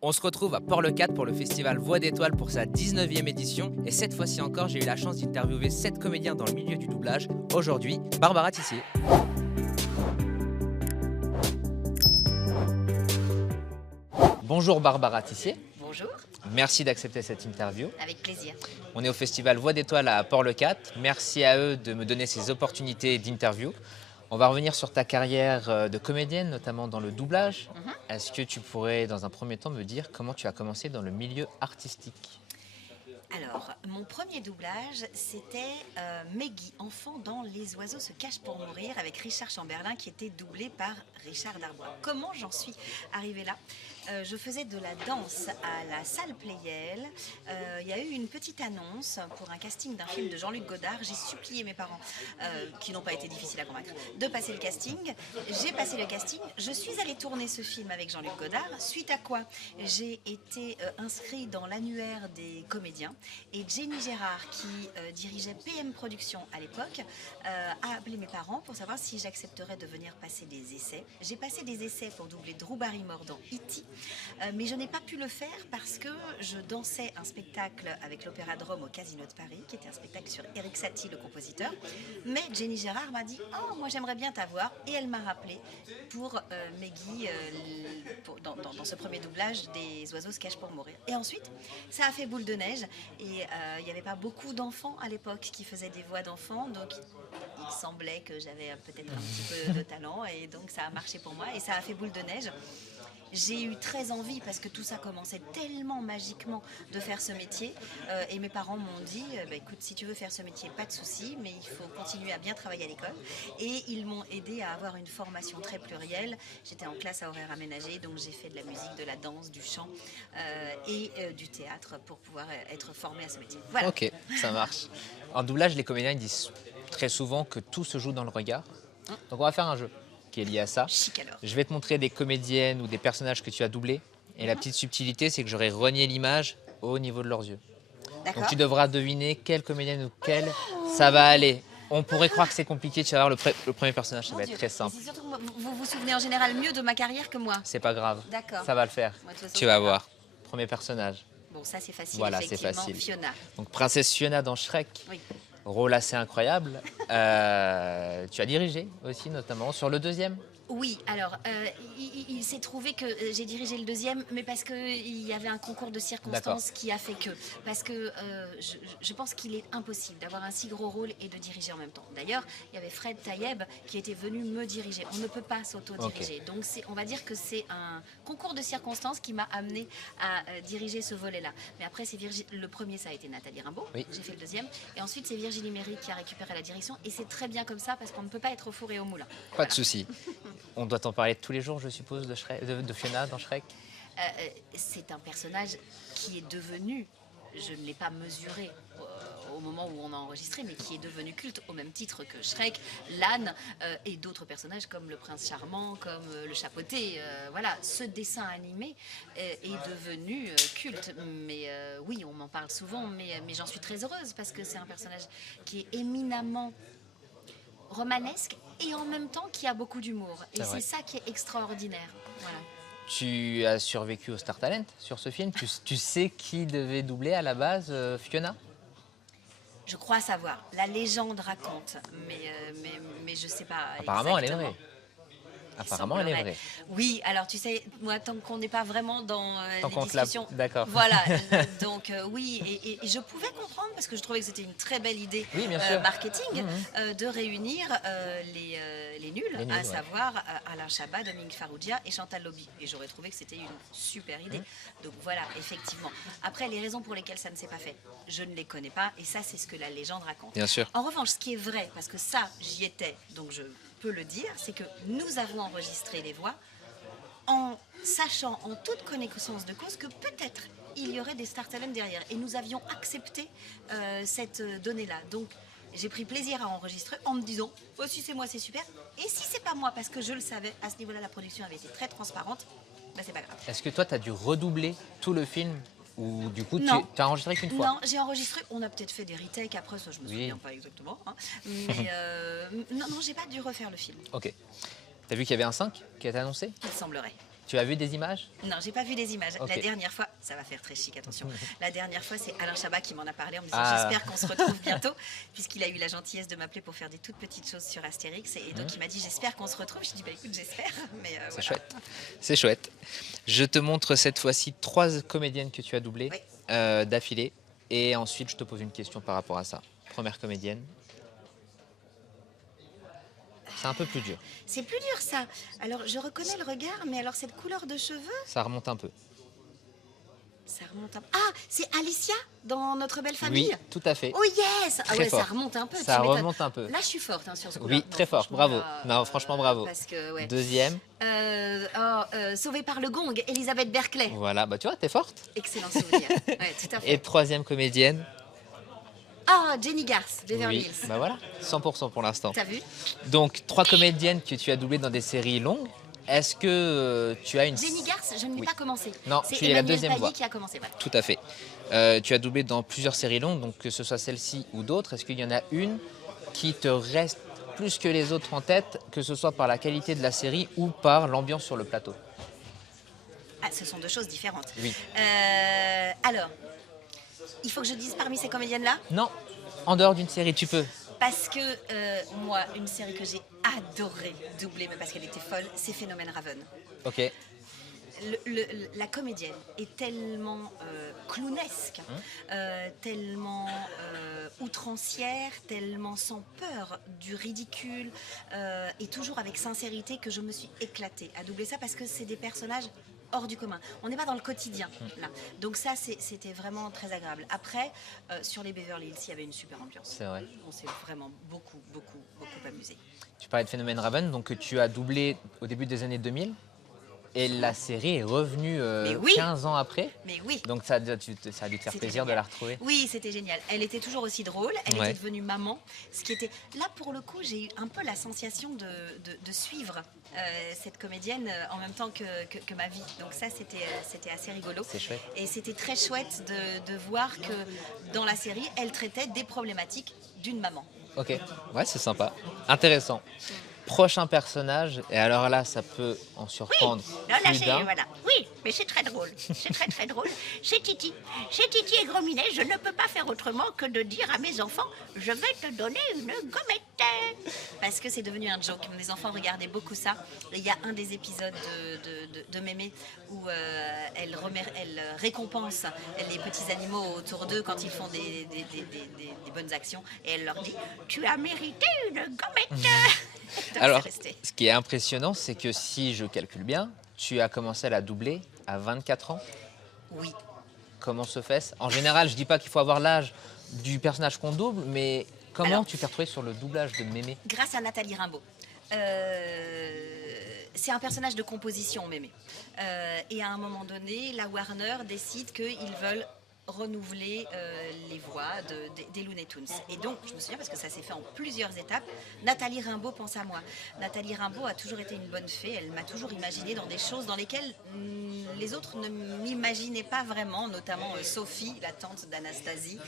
On se retrouve à Port-le-4 pour le festival Voix d'étoiles pour sa 19e édition. Et cette fois-ci encore, j'ai eu la chance d'interviewer 7 comédiens dans le milieu du doublage. Aujourd'hui, Barbara Tissier. Bonjour Barbara Tissier. Bonjour, Merci d'accepter cette interview. avec plaisir. On est au festival Voix d'étoiles à Port-le-4. Merci à eux de me donner ces opportunités d'interview. On va revenir sur ta carrière de comédienne, notamment dans le doublage. Est-ce que tu pourrais, dans un premier temps, me dire comment tu as commencé dans le milieu artistique? Alors, mon premier doublage, c'était Meggy, enfant dans Les oiseaux se cachent pour mourir, avec Richard Chamberlain, qui était doublé par Richard Darbois. Comment j'en suis arrivée là? Je faisais de la danse à la salle Playel. Il y a eu une petite annonce pour un casting d'un film de Jean-Luc Godard. J'ai supplié mes parents, qui n'ont pas été difficiles à convaincre, de passer le casting. J'ai passé le casting. Je suis allée tourner ce film avec Jean-Luc Godard, suite à quoi j'ai été inscrite dans l'annuaire des comédiens. Et Jenny Gérard, qui dirigeait PM Productions à l'époque, a appelé mes parents pour savoir si j'accepterais de venir passer des essais. J'ai passé des essais pour doubler Drew Barrymore dans E.T., mais je n'ai pas pu le faire parce que je dansais un spectacle avec l'Opéra de Rome au Casino de Paris, qui était un spectacle sur Eric Satie, le compositeur. Mais Jenny Gérard m'a dit « Oh, moi j'aimerais bien t'avoir » et elle m'a rappelé pour Meggy dans ce premier doublage des Oiseaux se cachent pour mourir. Et ensuite, ça a fait boule de neige et il n'y avait pas beaucoup d'enfants à l'époque qui faisaient des voix d'enfants, donc il semblait que j'avais peut-être un petit peu de talent et donc ça a marché pour moi et ça a fait boule de neige. J'ai eu très envie, parce que tout ça commençait tellement magiquement, de faire ce métier. Et mes parents m'ont dit, écoute, si tu veux faire ce métier, pas de souci, mais il faut continuer à bien travailler à l'école. Et ils m'ont aidé à avoir une formation très plurielle. J'étais en classe à horaire aménagé, donc j'ai fait de la musique, de la danse, du chant et du théâtre pour pouvoir être formée à ce métier. Voilà. Ok, ça marche. En doublage, les comédiens ils disent très souvent que tout se joue dans le regard. Donc on va faire un jeu qui est lié à ça. Chic alors. Je vais te montrer des comédiennes ou des personnages que tu as doublés. Et la petite subtilité, c'est que j'aurai renié l'image au niveau de leurs yeux. D'accord. Donc tu devras deviner quelle comédienne ou quelle ça va aller. On pourrait croire que c'est compliqué, tu vas voir le premier personnage, ça Mon va Dieu. être très simple. Et c'est surtout que vous vous souvenez en général mieux de ma carrière que moi. C'est pas grave, D'accord. ça va le faire. Moi, de toute façon, Tu c'est vas pas voir. Premier personnage. Bon, ça c'est facile, Voilà, c'est effectivement, facile. Fiona. Donc princesse Fiona dans Shrek. Oui. Rôle assez incroyable. Tu as dirigé aussi, notamment sur le deuxième. Oui, alors, il s'est trouvé que j'ai dirigé le deuxième, mais parce qu'il y avait un concours de circonstances qui a fait que. Parce que je pense qu'il est impossible d'avoir un si gros rôle et de diriger en même temps. D'ailleurs, il y avait Fred Taïeb qui était venu me diriger. On ne peut pas s'auto-diriger. Donc, on va dire que c'est un concours de circonstances qui m'a amené à diriger ce volet-là. Mais après, le premier, ça a été Nathalie Rimbaud. Oui. J'ai fait le deuxième. Et ensuite, c'est Virginie Méry qui a récupéré la direction. Et c'est très bien comme ça parce qu'on ne peut pas être au four et au moulin. Pas de souci. On doit t'en parler tous les jours, je suppose, de Fiona dans Shrek. C'est un personnage qui est devenu, je ne l'ai pas mesuré au moment où on a enregistré, mais qui est devenu culte au même titre que Shrek, l'âne et d'autres personnages comme le prince charmant, comme le chapeauté. Voilà, ce dessin animé est devenu culte. Mais oui, on m'en parle souvent, mais j'en suis très heureuse parce que c'est un personnage qui est éminemment romanesque et en même temps qui a beaucoup d'humour. Et c'est ça qui est extraordinaire. Voilà. Tu as survécu au Star Talent sur ce film. Tu sais qui devait doubler à la base Fiona? Je crois savoir. La légende raconte, mais je ne sais pas. Apparemment, exactement. elle est vraie. Apparemment, elle est vraie. Oui, alors tu sais, moi, tant qu'on n'est pas vraiment dans Tant les qu'on discussions... D'accord. Voilà, donc oui, et je pouvais comprendre, parce que je trouvais que c'était une très belle idée Oui, bien sûr. marketing, de réunir les nuls, à savoir Alain Chabat, Dominique Farrugia et Chantal Lobby. Et j'aurais trouvé que c'était une super idée. Donc voilà, effectivement. Après, les raisons pour lesquelles ça ne s'est pas fait, je ne les connais pas, et ça, c'est ce que la légende raconte. Bien sûr. En revanche, ce qui est vrai, parce que ça, j'y étais, donc je peux le dire, c'est que nous avons enregistré les voix en sachant, en toute connaissance de cause, que peut-être il y aurait des Star Talent derrière. Et nous avions accepté cette donnée-là. Donc, j'ai pris plaisir à enregistrer en me disant « Oh, si c'est moi, c'est super. Et si c'est pas moi, parce que je le savais, à ce niveau-là, la production avait été très transparente, ben, c'est pas grave. » Est-ce que toi, tu as dû redoubler tout le film ou du coup, tu Non. as enregistré qu'une fois? Non, j'ai enregistré, on a peut-être fait des retakes, après ça je me souviens pas exactement, hein. Mais non, j'ai pas dû refaire le film, Ok. T'as vu qu'il y avait un 5 qui a été annoncé? il semblerait. Tu as vu des images? Non, j'ai pas vu des images. Ok. La dernière fois, ça va faire très chic, attention. La dernière fois, c'est Alain Chabat qui m'en a parlé en me disant Ah. j'espère qu'on se retrouve bientôt, puisqu'il a eu la gentillesse de m'appeler pour faire des toutes petites choses sur Astérix. Et donc il m'a dit j'espère qu'on se retrouve. Je dis bah écoute, j'espère. Mais C'est voilà. chouette. C'est chouette. Je te montre cette fois-ci 3 comédiennes que tu as doublées Oui. d'affilée. Et ensuite, je te pose une question par rapport à ça. Première comédienne. C'est un peu plus dur. C'est plus dur ça. Alors je reconnais le regard, mais alors cette couleur de cheveux, Ça remonte un peu. ça remonte un peu. Ah, c'est Alicia dans Notre Belle Famille. Oui, tout à fait. Oh yes. Ah Très ouais, fort. ça remonte un peu. Ça tu m'étonnes. remonte un peu. Là, je suis forte hein, sur ce coup. Oui, très fort. Bravo. Non, franchement, bravo. Parce que ouais. Deuxième. Sauvée par le gong, Elisabeth Berkeley. Voilà, bah tu vois, t'es forte. Excellent souvenir. Ouais, tout à fait. Et troisième comédienne. Ah, Jenny Garth, Beverly Oui, Hills. bah voilà, 100% pour l'instant. T'as vu? Donc, 3 comédiennes que tu as doublées dans des séries longues. Est-ce que tu as une... Jenny Garth, je ne l'ai Oui. pas commencé. Non, c'est tu es la Emmanuel deuxième Tailly voix. qui a commencé. Voilà. Tout à fait. Tu as doublé dans plusieurs séries longues, donc que ce soit celle-ci ou d'autres. Est-ce qu'il y en a une qui te reste plus que les autres en tête, que ce soit par la qualité de la série ou par l'ambiance sur le plateau? Ah, ce sont deux choses différentes. Oui. Alors, il faut que je dise parmi ces comédiennes-là, Non, en dehors d'une série, tu peux. parce que moi, une série que j'ai adoré doubler, mais parce qu'elle était folle, c'est Phénomène Raven. Ok. La comédienne est tellement clownesque, tellement outrancière, tellement sans peur du ridicule et toujours avec sincérité que je me suis éclatée à doubler ça parce que c'est des personnages hors du commun. On n'est pas dans le quotidien là. Donc ça, c'était vraiment très agréable. Après, sur les Beverly Hills, il y avait une super ambiance. C'est vrai. On s'est vraiment beaucoup amusé. Tu parlais de Phénomène Raven, donc que tu as doublé au début des années 2000. Et la série est revenue Mais oui. 15 ans après. Mais oui. Donc ça a dû te faire C'était plaisir de génial. la retrouver. Oui, c'était génial. Elle était toujours aussi drôle. Elle Ouais. était devenue maman. Ce qui était là pour le coup, j'ai eu un peu la sensation de suivre cette comédienne en même temps que ma vie. Donc ça, c'était assez rigolo. C'est chouette. Et c'était très chouette de voir que dans la série, elle traitait des problématiques d'une maman. Ok, ouais, c'est sympa. Intéressant. Prochain personnage, et alors là, ça peut en surprendre Là, plus d'un. voilà. Oui, mais c'est très drôle. C'est très très drôle. C'est Titi. C'est Titi et Grominet. Je ne peux pas faire autrement que de dire à mes enfants, je vais te donner une gommette. Parce que c'est devenu un joke. Mes enfants regardaient beaucoup ça. Et il y a un des épisodes de Mémé où elle récompense les petits animaux autour d'eux quand ils font des bonnes actions. Et elle leur dit, Tu as mérité une gommette. donc Alors, c'est resté. ce qui est impressionnant, c'est que si je calcule bien, tu as commencé à la doubler à 24 ans. Oui. Comment se fait-ce? En général, je dis pas qu'il faut avoir l'âge du personnage qu'on double, mais comment Alors- tu t'es retrouvée sur le doublage de Mémé? Grâce à Nathalie Rimbaud. C'est un personnage de composition, Mémé. Et à un moment donné, la Warner décide qu'ils veulent renouveler les voix des Looney Tunes. Et donc, je me souviens, parce que ça s'est fait en plusieurs étapes, Nathalie Rimbaud pense à moi. Nathalie Rimbaud a toujours été une bonne fée, elle m'a toujours imaginé dans des choses dans lesquelles les autres ne m'imaginaient pas vraiment, notamment Sophie, la tante d'Anastasie,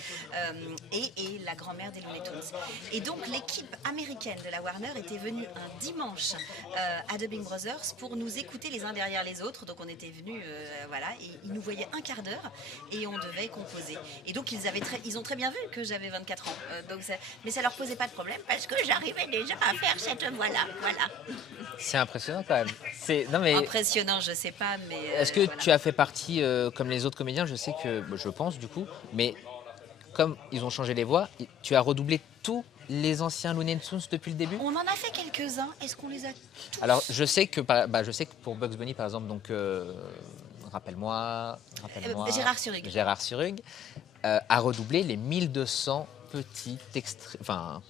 et la grand-mère des Looney Tunes. Et donc, l'équipe américaine de la Warner était venue un dimanche à Dubbing Brothers pour nous écouter les uns derrière les autres. Donc, on était venus, voilà, et ils nous voyaient un quart d'heure et on devait composer. Et donc, ils ont très bien vu que j'avais 24 ans. Mais ça leur posait pas de problème parce que J'arrivais déjà à faire cette voix-là. Voilà. C'est impressionnant quand même. Non mais impressionnant, je sais pas, mais... est-ce que voilà. tu as fait partie, comme les autres comédiens, je sais que, je pense du coup, mais comme ils ont changé les voix, tu as redoublé tous les anciens Looney Tunes depuis le début? On en a fait quelques-uns. Est-ce qu'on les a tous? Alors je sais que pour Bugs Bunny par exemple, donc rappelle-moi, Gérard Surrug. Gérard Surrug a redoublé les 1200 petits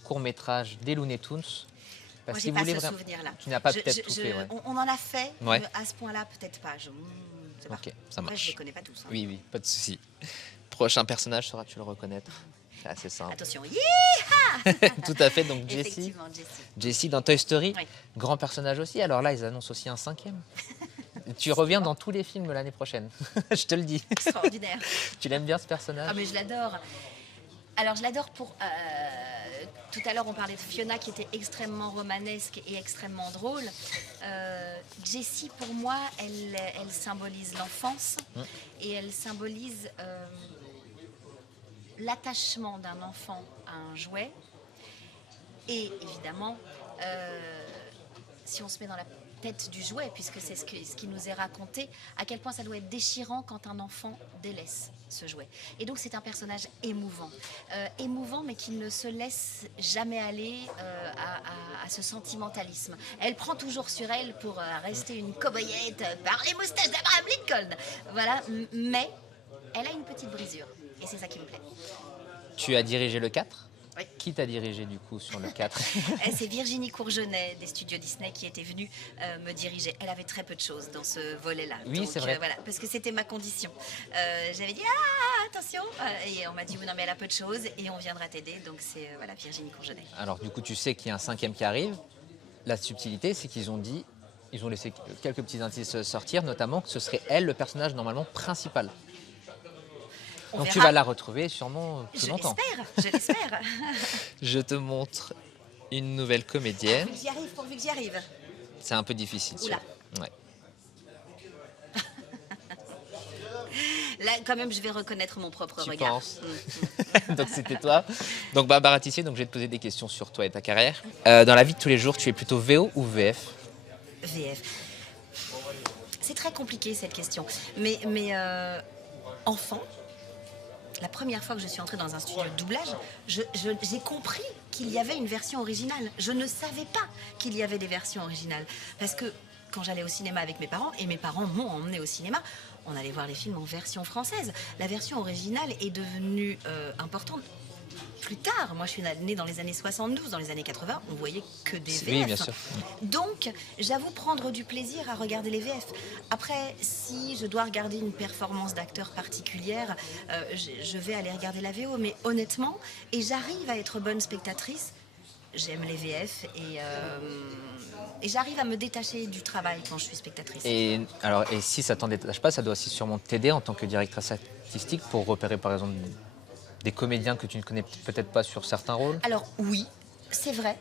courts-métrages des Looney Tunes. Moi, Parce j'ai qu'il pas voulait ce vraiment- souvenir-là. Tu n'as pas peut-être tout fait, ouais. On en a fait, Ouais. mais à ce point-là, peut-être pas. C'est pas. Ok, ça Après, je marche. les connais pas tous. hein. Oui, oui, pas de souci. Prochain personnage, sauras-tu le reconnaître? C'est assez simple. Attention, Tout à fait, donc Jessie. effectivement, Jessie. Jessie dans Toy Story, Oui. grand personnage aussi. Alors là, ils annoncent aussi un 5e. Tu reviens dans tous les films l'année prochaine, je te le dis. Extraordinaire. Tu l'aimes bien ce personnage? Ah, mais je l'adore. Alors je l'adore pour... tout à l'heure on parlait de Fiona qui était extrêmement romanesque et extrêmement drôle. Jessie pour moi elle symbolise l'enfance et elle symbolise l'attachement d'un enfant à un jouet. Et évidemment, si on se met dans la tête du jouet, puisque c'est ce qui nous est raconté, à quel point ça doit être déchirant quand un enfant délaisse ce jouet. Et donc c'est un personnage émouvant. Émouvant, mais qui ne se laisse jamais aller à ce sentimentalisme. Elle prend toujours sur elle pour rester une cow-boyette par les moustaches d'Abraham Lincoln. Voilà, mais elle a une petite brisure. Et c'est ça qui me plaît. Tu as dirigé le 4 ? Oui. Qui t'a dirigé du coup sur le 4 ? C'est Virginie Courgenet des studios Disney qui était venue me diriger. Elle avait très peu de choses dans ce volet-là. Oui, c'est vrai. Voilà, parce que c'était ma condition. J'avais dit attention et on m'a dit oui, non mais elle a peu de choses et on viendra t'aider. Donc c'est voilà Virginie Courgenet. Alors du coup, tu sais qu'il y a un 5e qui arrive. La subtilité, c'est qu'ils ont laissé quelques petits indices sortir, notamment que ce serait elle le personnage normalement principal. Donc tu vas la retrouver sûrement plus longtemps. Je l'espère. Je te montre une nouvelle comédienne. Pourvu que j'y arrive. C'est un peu difficile. Oula. Ouais. Là, quand même, je vais reconnaître mon propre Tu regard. penses Donc c'était toi. Donc Barbara Tissier, donc je vais te poser des questions sur toi et ta carrière. Dans la vie de tous les jours, tu es plutôt VO ou VF ? VF. C'est très compliqué cette question. Mais enfant, la première fois que je suis entrée dans un studio de doublage, j'ai compris qu'il y avait une version originale. Je ne savais pas qu'il y avait des versions originales. Parce que quand j'allais au cinéma avec mes parents, et mes parents m'ont emmenée au cinéma, on allait voir les films en version française. La version originale est devenue importante plus tard. Moi, je suis née dans les années 72, dans les années 80, on voyait que des VF. Oui, bien sûr. Donc, j'avoue prendre du plaisir à regarder les VF. Après, si je dois regarder une performance d'acteur particulière, je vais aller regarder la VO. Mais honnêtement, et j'arrive à être bonne spectatrice, j'aime les VF et j'arrive à me détacher du travail quand je suis spectatrice. Et si ça t'en détache pas, ça doit aussi sûrement t'aider en tant que directrice artistique pour repérer par exemple des comédiens que tu ne connais peut-être pas sur certains rôles. Alors oui, c'est vrai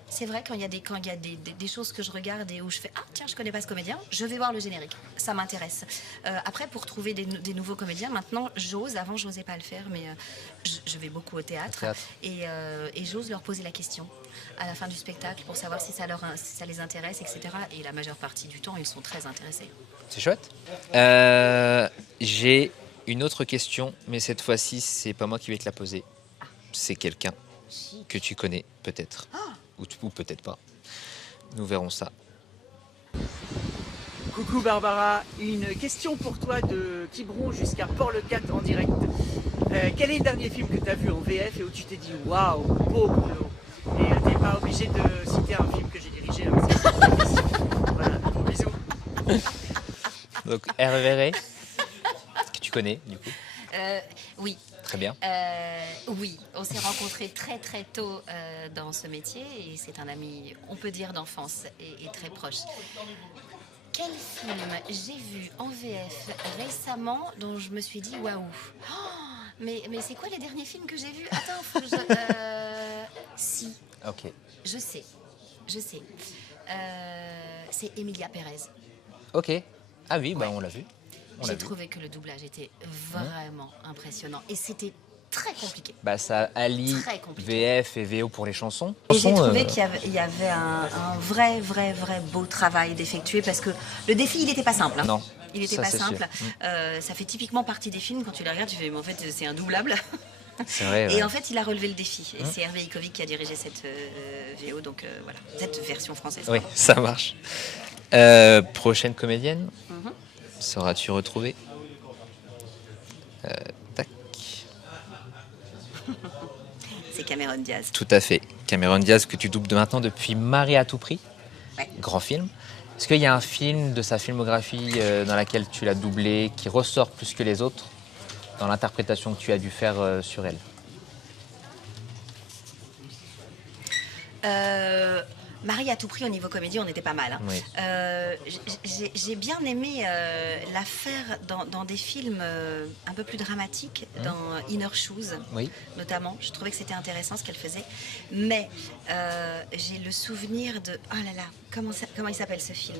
quand il y a des choses que je regarde et où je fais ah tiens je connais pas ce comédien, je vais voir le générique, ça m'intéresse. Après pour trouver des nouveaux comédiens, maintenant j'ose, avant je n'osais pas le faire, mais je vais beaucoup au théâtre. Et j'ose leur poser la question à la fin du spectacle pour savoir si ça les intéresse, etc. Et la majeure partie du temps ils sont très intéressés. C'est chouette. J'ai une autre question, mais cette fois-ci c'est pas moi qui vais te la poser, c'est quelqu'un que tu connais peut-être, ou peut-être pas. Nous verrons ça. Coucou Barbara, une question pour toi de Quiberon jusqu'à Port-le-Cat en direct. Quel est le dernier film que tu as vu en VF et où tu t'es dit waouh, beau boulot? Et t'es pas obligé de citer un film que j'ai dirigé, hein, c'est une question. Voilà, gros bisous. Donc Hervé Ray, que tu connais du coup. Oui. Très bien. Oui, on s'est rencontrés très très tôt dans ce métier et c'est un ami, on peut dire, d'enfance et très proche. Quel film j'ai vu en VF récemment dont je me suis dit waouh, mais c'est quoi les derniers films que j'ai vus? Attends, faut que si. Ok. Je sais. C'est Emilia Pérez. Ok. Ah oui, bah on l'a vu. J'ai trouvé que le doublage était vraiment impressionnant et c'était très compliqué. Bah ça allie VF et VO pour les chansons. Et j'ai trouvé qu'il y avait un vrai beau travail d'effectuer parce que le défi il n'était pas simple. Hein. Non. Il n'était pas simple. Ça fait typiquement partie des films quand tu les regardes, tu fais mais en fait c'est un doublable. C'est vrai. Et en fait il a relevé le défi et c'est Hervé Ikovic qui a dirigé cette VO donc voilà cette version française. Oui, ça marche. Prochaine comédienne. Sauras-tu retrouver tac. C'est Cameron Diaz. Tout à fait. Cameron Diaz que tu doubles maintenant depuis Marie à tout prix. Ouais. Grand film. Est-ce qu'il y a un film de sa filmographie dans laquelle tu l'as doublé qui ressort plus que les autres dans l'interprétation que tu as dû faire sur elle? Marie à tout prix, au niveau comédie, on était pas mal. Hein. Oui. J'ai bien aimé la faire dans des films un peu plus dramatiques, dans Inner Shoes, Oui. notamment. Je trouvais que c'était intéressant ce qu'elle faisait. Mais j'ai le souvenir de... Oh là là, comment il s'appelle ce film?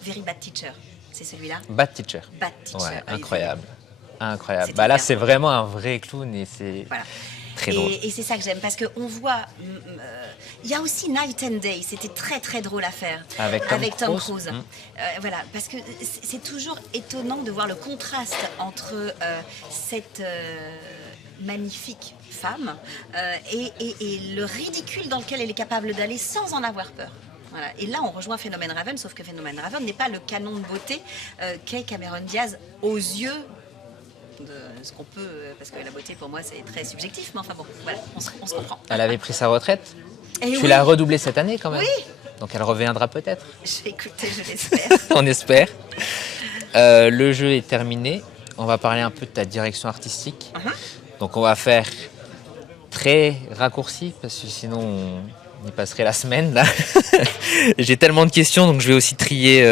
Very Bad Teacher, c'est celui-là. Bad Teacher. Bad Teacher. Ouais, Ah, il incroyable. Incroyable. C'était Bah là, bien. c'est vraiment un vrai clown et c'est Voilà. très drôle. Et c'est ça que j'aime, parce qu'on voit... Il y a aussi Night and Day, c'était très très drôle à faire. Avec Tom Cruise. Cruise. Voilà, parce que c'est toujours étonnant de voir le contraste entre cette magnifique femme et le ridicule dans lequel elle est capable d'aller sans en avoir peur. Voilà. Et là, on rejoint Phénomène Raven, sauf que Phénomène Raven n'est pas le canon de beauté qu'est Cameron Diaz aux yeux de ce qu'on peut, parce que la beauté pour moi c'est très subjectif, mais enfin bon, voilà, on se comprend. Elle avait pris sa retraite. Et Tu oui, l'as redoublée cette année quand même. Oui. Donc elle reviendra peut-être. j'ai écouté, je l'espère. On espère. Le jeu est terminé. On va parler un peu de ta direction artistique. Donc on va faire très raccourci parce que sinon on y passerait la semaine là. J'ai tellement de questions donc je vais aussi trier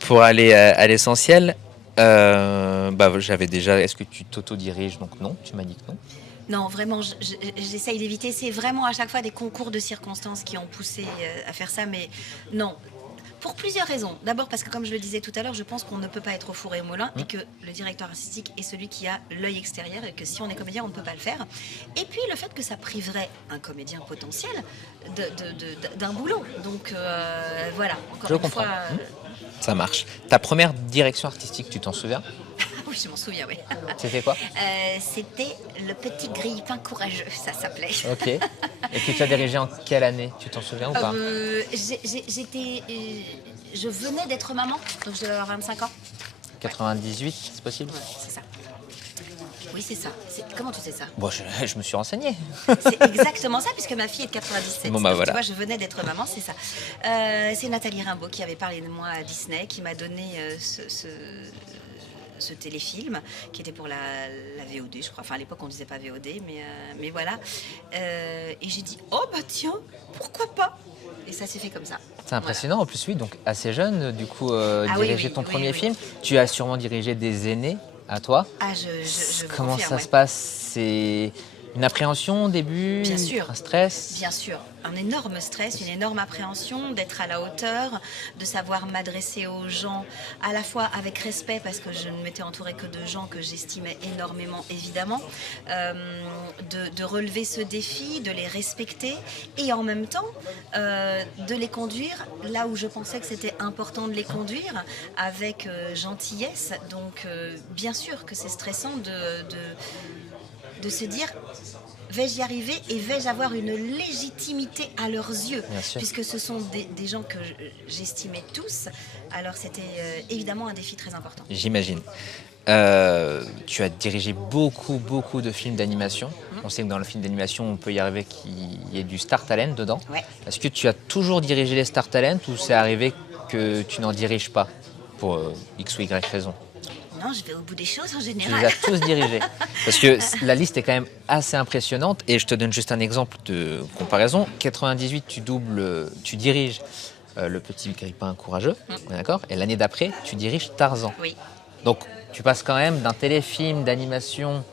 pour aller à l'essentiel. J'avais déjà. Est-ce que tu t'auto-diriges? Donc non, tu m'as dit que non. Non, vraiment, j'essaye d'éviter. C'est vraiment à chaque fois des concours de circonstances qui ont poussé à faire ça, mais non. Pour plusieurs raisons. D'abord parce que, comme je le disais tout à l'heure, je pense qu'on ne peut pas être au four et au moulin et que le directeur artistique est celui qui a l'œil extérieur et que si on est comédien, on ne peut pas le faire. Et puis le fait que ça priverait un comédien potentiel d'un boulot. Donc voilà, encore Je une comprends. fois... Ça marche. Ta première direction artistique, tu t'en souviens? Oui, je m'en souviens, oui. C'était quoi? C'était Le Petit Grille-Pain Courageux, ça s'appelait. Ok. Et que tu as dirigé en quelle année? Tu t'en souviens ou pas? Je venais d'être maman, donc je devais avoir 25 ans. 98, c'est possible? Ouais, c'est ça. Oui, c'est ça. Comment tu sais ça? Bon, je me suis renseigné. C'est exactement ça, puisque ma fille est de 97. Bon, bah, Donc, voilà. tu vois, je venais d'être maman, c'est ça. C'est Nathalie Rimbaud qui avait parlé de moi à Disney, qui m'a donné ce téléfilm qui était pour la VOD, je crois. Enfin, à l'époque, on disait pas VOD, mais voilà. Et j'ai dit, oh bah tiens, pourquoi pas? Et ça s'est fait comme ça. C'est impressionnant. En plus, oui, donc assez jeune, du coup, oui, diriger oui, ton oui, premier oui. film. Tu as sûrement dirigé des aînés à toi. Ah, je vous Comment confirme, ça ouais. se passe? C'est une appréhension au début? Bien sûr. Un stress? Bien sûr, un énorme stress, une énorme appréhension d'être à la hauteur, de savoir m'adresser aux gens à la fois avec respect parce que je ne m'étais entourée que de gens que j'estimais énormément évidemment, de relever ce défi, de les respecter et en même temps de les conduire là où je pensais que c'était important de les conduire avec gentillesse. Donc bien sûr que c'est stressant de se dire vais-je y arriver et vais-je avoir une légitimité à leurs yeux, Bien sûr. puisque ce sont des gens que j'estimais tous. Alors c'était évidemment un défi très important. J'imagine. Tu as dirigé beaucoup de films d'animation. On sait que dans le film d'animation, on peut y arriver qu'il y ait du star talent dedans. Ouais. Est-ce que tu as toujours dirigé les star talent ou c'est arrivé que tu n'en diriges pas pour X ou Y raison? Non, je vais au bout des choses en Tu les général. as tous dirigés. Parce que la liste est quand même assez impressionnante. Et je te donne juste un exemple de comparaison. 98, tu diriges Le Petit Grille-Pain Courageux. D'accord. Et l'année d'après, tu diriges Tarzan. Oui. Donc, tu passes quand même d'un téléfilm d'animation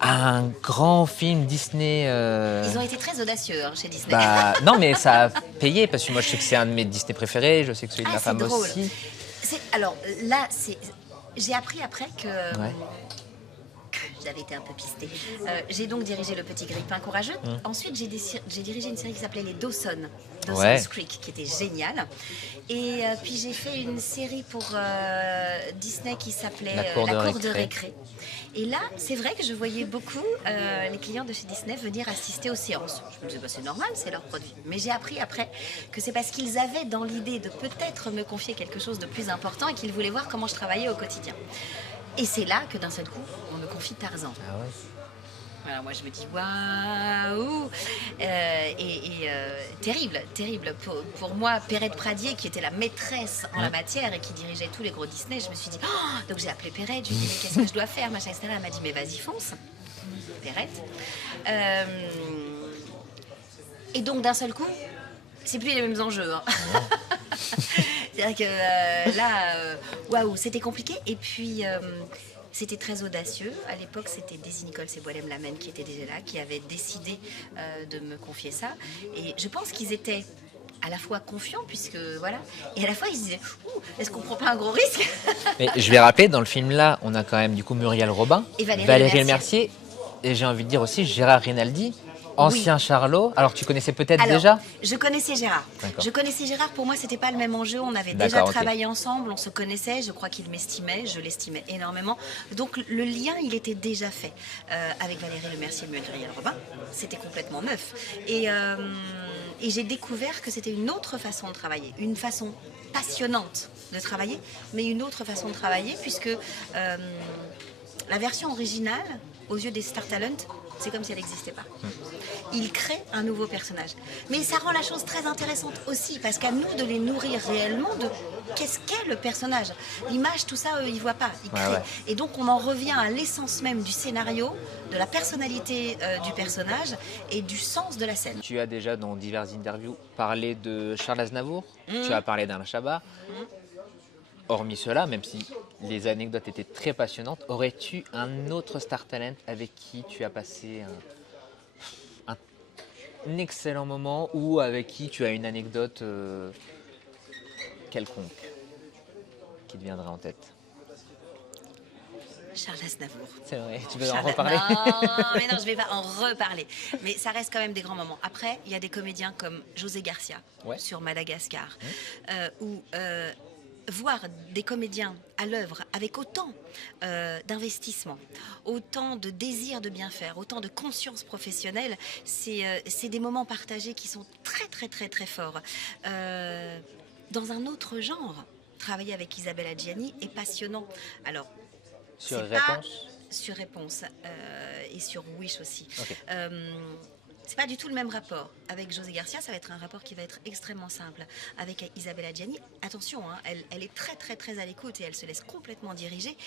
à un grand film Disney. Ils ont été très audacieux chez Disney. Non, mais ça a payé parce que moi, je sais que c'est un de mes Disney préférés. Je sais que celui de ma c'est femme drôle. aussi. Alors là, j'ai appris après que Ouais. j'avais été un peu pistée. J'ai donc dirigé Le Petit Grille-Pain Courageux. Ensuite, j'ai dirigé une série qui s'appelait Les Dawson's Ouais. Creek, qui était géniale. Et puis j'ai fait une série pour Disney qui s'appelait La Cour de Récré. Et là, c'est vrai que je voyais beaucoup les clients de chez Disney venir assister aux séances. Je me disais, c'est normal, c'est leur produit. Mais j'ai appris après que c'est parce qu'ils avaient dans l'idée de peut-être me confier quelque chose de plus important et qu'ils voulaient voir comment je travaillais au quotidien. Et c'est là que d'un seul coup, on me confie Tarzan. Ah ouais. Alors moi je me dis waouh terrible pour moi. Perrette Pradier qui était la maîtresse en la matière et qui dirigeait tous les gros Disney, je me suis dit oh! Donc j'ai appelé Perrette, je lui ai dit mais qu'est-ce que je dois faire machin, etc. Elle m'a dit mais vas-y fonce Perrette. Et donc d'un seul coup, c'est plus les mêmes enjeux. Hein. C'est-à-dire que là, waouh, c'était compliqué. Et puis, c'était très audacieux. À l'époque, c'était Daisy Nichols et Boilem Lamène qui étaient déjà là, qui avaient décidé de me confier ça. Et je pense qu'ils étaient à la fois confiants, puisque voilà, et à la fois ils se disaient, est-ce qu'on prend pas un gros risque? Mais je vais rappeler, dans le film là, on a quand même du coup Muriel Robin, Et Valérie Le Mercier, et j'ai envie de dire aussi Gérard Rinaldi, ancien Charlot. Alors tu connaissais peut-être Alors, déjà? je connaissais Gérard. D'accord. Je connaissais Gérard, pour moi, c'était pas le même enjeu. On avait déjà D'accord, ok. travaillé ensemble, on se connaissait. Je crois qu'il m'estimait, je l'estimais énormément. Donc, le lien, il était déjà fait. Avec Valérie Le Mercier et Muriel Robin, c'était complètement neuf. Et j'ai découvert que c'était une autre façon de travailler, une façon passionnante de travailler, mais une autre façon de travailler, puisque la version originale, aux yeux des Star Talent, c'est comme si elle n'existait pas. Il crée un nouveau personnage. Mais ça rend la chose très intéressante aussi, parce qu'à nous de les nourrir réellement de qu'est-ce qu'est le personnage. L'image, tout ça, eux, ils ne voient pas, ils créent. Ouais. Et donc on en revient à l'essence même du scénario, de la personnalité du personnage et du sens de la scène. Tu as déjà dans diverses interviews parlé de Charles Aznavour, tu as parlé d'Alain Chabat. Hormis cela, même si les anecdotes étaient très passionnantes, aurais-tu un autre Star Talent avec qui tu as passé un excellent moment ou avec qui tu as une anecdote quelconque qui te viendra en tête? Charles Aznavour. C'est vrai, tu veux en Charles- reparler? Non, mais non, je vais pas en reparler. Mais ça reste quand même des grands moments. Après, il y a des comédiens comme José Garcia Ouais. sur Madagascar, où voir des comédiens à l'œuvre avec autant d'investissement, autant de désir de bien faire, autant de conscience professionnelle, c'est des moments partagés qui sont très très très très forts. Dans un autre genre, travailler avec Isabelle Adjani est passionnant. Alors, Sur c'est pas Réponse? sur Réponse et sur Wish aussi. Ok. C'est pas du tout le même rapport. Avec José Garcia, ça va être un rapport qui va être extrêmement simple. Avec Isabelle Adjani, attention, hein, elle est très très très à l'écoute et elle se laisse complètement diriger.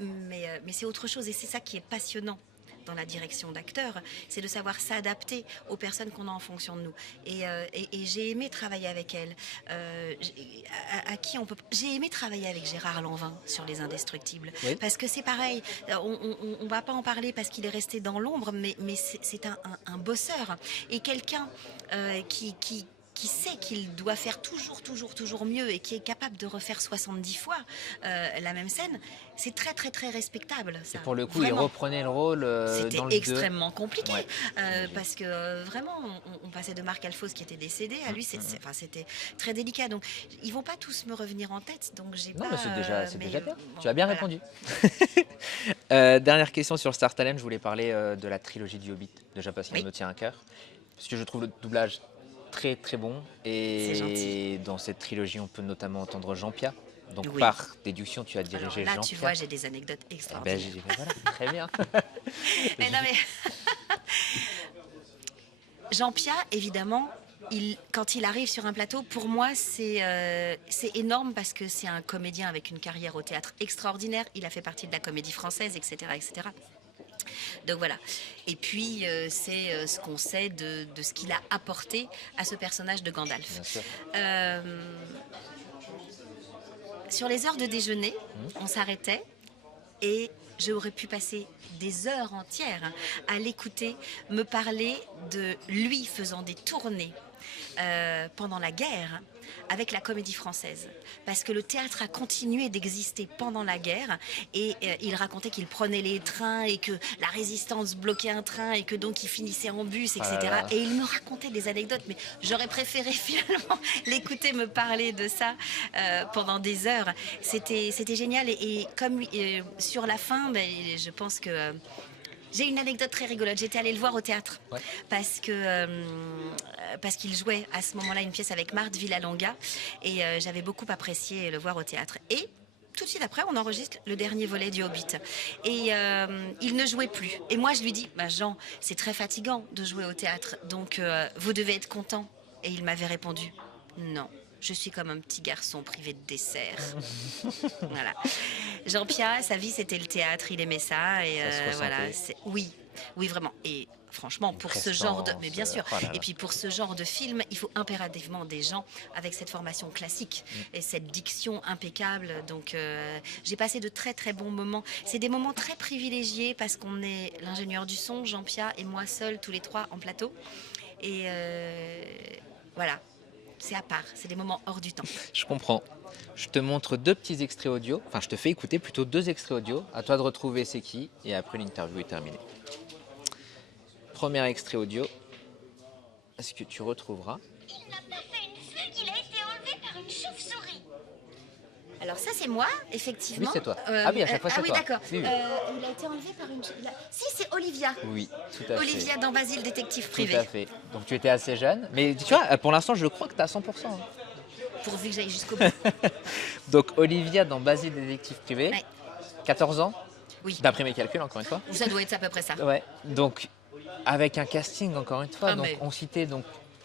Mais c'est autre chose et c'est ça qui est passionnant dans la direction d'acteur, c'est de savoir s'adapter aux personnes qu'on a en fonction de nous. Et j'ai aimé travailler avec elle. À qui on peut. J'ai aimé travailler avec Gérard Lanvin sur Les Indestructibles, Oui. parce que c'est pareil. On va pas en parler parce qu'il est resté dans l'ombre, mais c'est un bosseur et quelqu'un qui sait qu'il doit faire toujours mieux et qui est capable de refaire 70 fois la même scène, c'est très très très respectable. Ça. Pour le coup, Vraiment. il reprenait le rôle dans C'était le 2. extrêmement compliqué Ouais. parce que vraiment on passait de Marc Alphonse qui était décédé à lui, c'était très délicat. Donc ils vont pas tous me revenir en tête, donc j'ai Non, pas. mais c'est déjà bien. bon, Tu as bien voilà. répondu. Dernière question sur Star Talent, je voulais parler de la trilogie du Hobbit, déjà parce qu'il Oui. me tient à cœur, parce que je trouve le doublage très très bon, C'est et gentil. dans cette trilogie, on peut notamment entendre Jean Pia. Donc Oui. par déduction, tu as Alors dirigé là, Jean tu Pia. vois, j'ai des anecdotes Eh ben, extraordinaires. voilà, très bien. Mais non, mais Jean Pia, évidemment, quand il arrive sur un plateau, pour moi, c'est énorme parce que c'est un comédien avec une carrière au théâtre extraordinaire. Il a fait partie de la Comédie Française, etc., etc. Donc voilà. Et puis, c'est ce qu'on sait de ce qu'il a apporté à ce personnage de Gandalf. Bien sûr. Sur les heures de déjeuner, on s'arrêtait et j'aurais pu passer des heures entières à l'écouter me parler de lui faisant des tournées pendant la guerre avec la Comédie Française. Parce que le théâtre a continué d'exister pendant la guerre et il racontait qu'il prenait les trains et que la résistance bloquait un train et que donc il finissait en bus, etc. Ah là là. Et il me racontait des anecdotes, mais j'aurais préféré finalement l'écouter me parler de ça pendant des heures. C'était génial et comme sur la fin, ben, je pense que... j'ai une anecdote très rigolote. J'étais allée le voir au théâtre Ouais. parce qu'il jouait à ce moment-là une pièce avec Marthe Villalonga et j'avais beaucoup apprécié le voir au théâtre. Et tout de suite après, on enregistre le dernier volet du Hobbit. Et il ne jouait plus. Et moi, je lui dis, bah, Jean, c'est très fatigant de jouer au théâtre, donc vous devez être content. Et il m'avait répondu, non. Je suis comme un petit garçon privé de dessert. Voilà. Jean Pia, sa vie, c'était le théâtre. Il aimait ça. Et Ça se ressentait. voilà. Oui, Oui, vraiment. Et franchement, pour ce Prestance, genre de... Mais bien sûr. oh là là. Et puis pour ce genre de film, il faut impérativement des gens avec cette formation classique et cette diction impeccable. Donc j'ai passé de très très bons moments. C'est des moments très privilégiés parce qu'on est l'ingénieur du son, Jean-Pierre et moi seuls, tous les trois en plateau. Et voilà, c'est à part. C'est des moments hors du temps. Je comprends. Je te montre 2 petits extraits audio. Enfin, je te fais écouter plutôt 2 extraits audio. À toi de retrouver c'est qui. Et après, l'interview est terminée. Premier extrait audio. Est-ce que tu retrouveras? Il n'a pas fait une fugue, il a été enlevé par une chauve-souris. Alors ça c'est moi, effectivement. Oui, c'est toi. Ah oui, à chaque fois, c'est ah oui, toi. d'accord. Oui, oui. Il a été enlevé par une... Si, c'est Olivia. Oui, tout à fait. Olivia dans Basile, détective Tout privé. à fait. Donc, tu étais assez jeune. Mais tu vois, pour l'instant, je crois que tu es à 100%. Hein. Pourvu que j'aille jusqu'au bout. Donc, Olivia dans Basile, détective privé. Ouais. 14 ans. Oui. D'après mes calculs, encore une fois. Ça doit être à peu près ça. Ouais. Donc, avec un casting, encore une fois. Ah, Donc, mais- on citait donc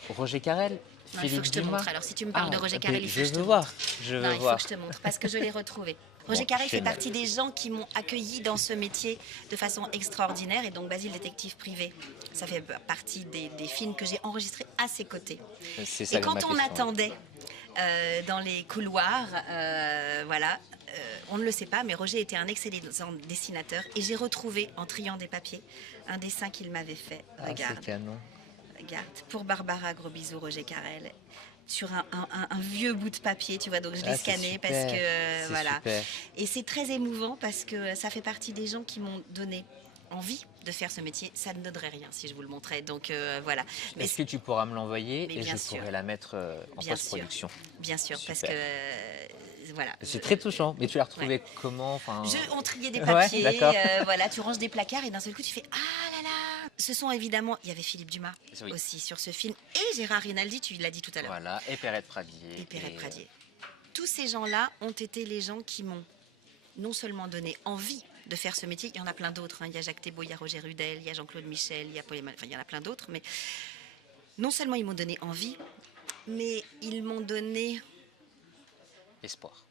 Roger Carrel, Non, il faut Philippe que je te Dumas. montre. Alors si tu me parles de Roger Carrel, il faut je que je te veux montre. voir. Je Non, veux il faut voir. que je te montre parce que je l'ai retrouvé. Roger Carrel fait génial. partie des gens qui m'ont accueilli dans ce métier de façon extraordinaire et donc Basile, détective privé, ça fait partie des films que j'ai enregistrés à ses côtés. C'est ça Et quand ma on question. attendait dans les couloirs, voilà, on ne le sait pas, mais Roger était un excellent dessinateur et j'ai retrouvé en triant des papiers un dessin qu'il m'avait fait. Ah, Regarde. c'est canon. Regarde, pour Barbara, gros bisous, Roger Carrel. Sur un vieux bout de papier, tu vois, donc je l'ai Ah, c'est scanné super, parce que c'est voilà. super. Et c'est très émouvant parce que ça fait partie des gens qui m'ont donné envie de faire ce métier. Ça ne donnerait rien si je vous le montrais, donc voilà. Mais Est-ce que tu pourras me l'envoyer Mais et bien je sûr. pourrai la mettre en Bien sûr. post-production? bien sûr, parce Super. que voilà. C'est très touchant. Mais tu l'as retrouvé comment? Enfin, On triait des Ouais, papiers, d'accord. voilà, tu ranges des placards et d'un seul coup tu fais ah là là. Ce sont évidemment, il y avait Philippe Dumas Oui. aussi sur ce film et Gérard Rinaldi, tu l'as dit tout à l'heure. Voilà, et Perrette Pradier. Et Perrette Pradier. Tous ces gens-là ont été les gens qui m'ont non seulement donné envie de faire ce métier, il y en a plein d'autres, hein. Il y a Jacques Thébault, il y a Roger Rudel, il y a Jean-Claude Michel, il y a Paul Emmanuel, enfin il y en a plein d'autres, mais non seulement ils m'ont donné envie, mais ils m'ont donné, Espoir.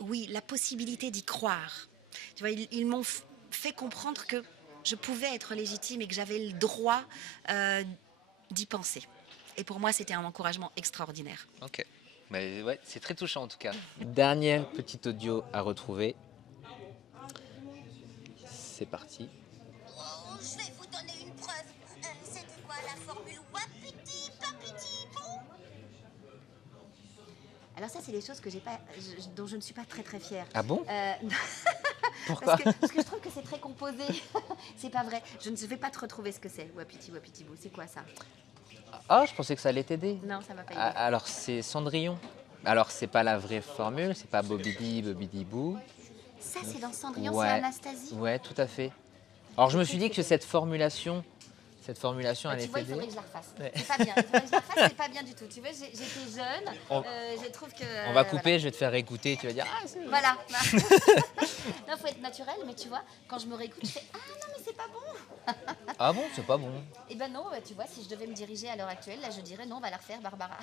oui, la possibilité d'y croire. Tu vois, ils m'ont fait comprendre que je pouvais être légitime et que j'avais le droit d'y penser. Et pour moi, c'était un encouragement extraordinaire. Ok. Mais ouais, c'est très touchant en tout cas. Dernier petit audio à retrouver. C'est parti. Oh, je vais vous donner une preuve. C'était quoi la formule wapiti papiti pou? Alors ça, c'est des choses que dont je ne suis pas très très fière. Ah bon? Pourquoi? Parce que je trouve que c'est très composé. C'est pas vrai. Je ne vais pas te retrouver ce que c'est. Wapiti wapiti bou. C'est quoi ça? Ah, je pensais que ça allait t'aider. Non, ça m'a pas aidé. Ah, alors c'est Cendrillon. Alors c'est pas la vraie formule, c'est pas Bobidi Bobidi Bou. Ça, c'est dans Cendrillon, Ouais. c'est Anastasie. Ouais, tout à fait. Alors je me suis dit que cette formulation Ah, allait tu vois, il t'aider. faudrait que je la refasse. Ouais. C'est pas bien. Il faudrait que je la refasse, c'est pas bien du tout. Tu vois, j'étais jeune. On- Je trouve que. On va couper, je vais te faire écouter, tu vas dire ah c'est. Voilà. Non, faut être naturel, mais tu vois, quand je me réécoute, je fais ah non, mais c'est pas bon. Ah bon, c'est pas bon. Eh ben non, tu vois, si je devais me diriger à l'heure actuelle, là, je dirais non, on va la refaire, Barbara.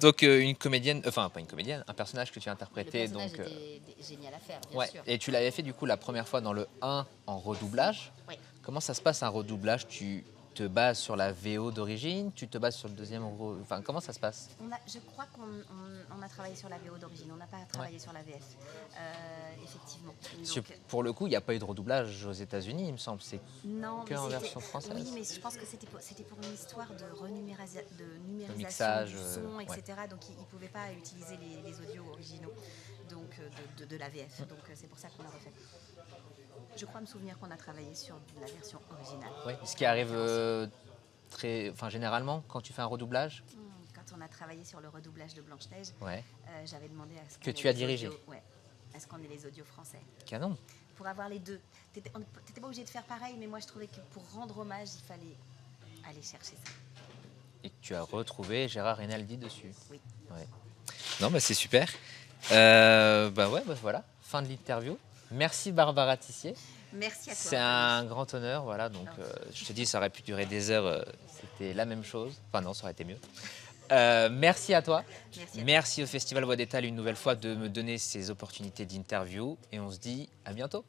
Donc une comédienne, enfin pas une comédienne, un personnage que tu as Le interprété personnage donc. était génial à faire, bien Ouais. sûr. Et tu l'avais fait du coup la première fois dans le 1 en redoublage. Oui. Comment ça se passe un redoublage? Tu te bases sur la VO d'origine? Tu te bases sur le deuxième Enfin, comment ça se passe? Je crois qu'on a travaillé sur la VO d'origine, on n'a pas travaillé sur la VF, effectivement. Parce que Donc, pour le coup, il n'y a pas eu de redoublage aux États-Unis, il me semble. C'est non, que mais en c'était- version française. Oui, mais je pense que c'était pour une histoire de numérisation mixage, du son, ouais. etc. Donc ils ne pouvaient pas utiliser les audios originaux donc, de la VF. Donc c'est pour ça qu'on a refait. Je crois me souvenir qu'on a travaillé sur la version originale. ouais. Ce qui arrive généralement quand tu fais un redoublage. Quand on a travaillé sur le redoublage de Blanche-Neige, Ouais. j'avais demandé à ce Que qu'on tu ait as les dirigé. audios- ouais, à ce qu'on ait les audios français. Canon. Pour avoir les deux. T'étais pas obligé de faire pareil, mais moi je trouvais que pour rendre hommage, il fallait aller chercher ça. Et tu as retrouvé Gérard Rinaldi dessus. Oui. Ouais. Non, bah c'est super. Voilà, fin de l'interview. Merci Barbara Tissier. Merci à toi. C'est un grand honneur, voilà. Donc, je te dis, ça aurait pu durer des heures. C'était la même chose. Enfin non, ça aurait été mieux. Merci à toi. Merci à toi. Merci au Festival Voix d'Étal une nouvelle fois de me donner ces opportunités d'interview. Et on se dit à bientôt.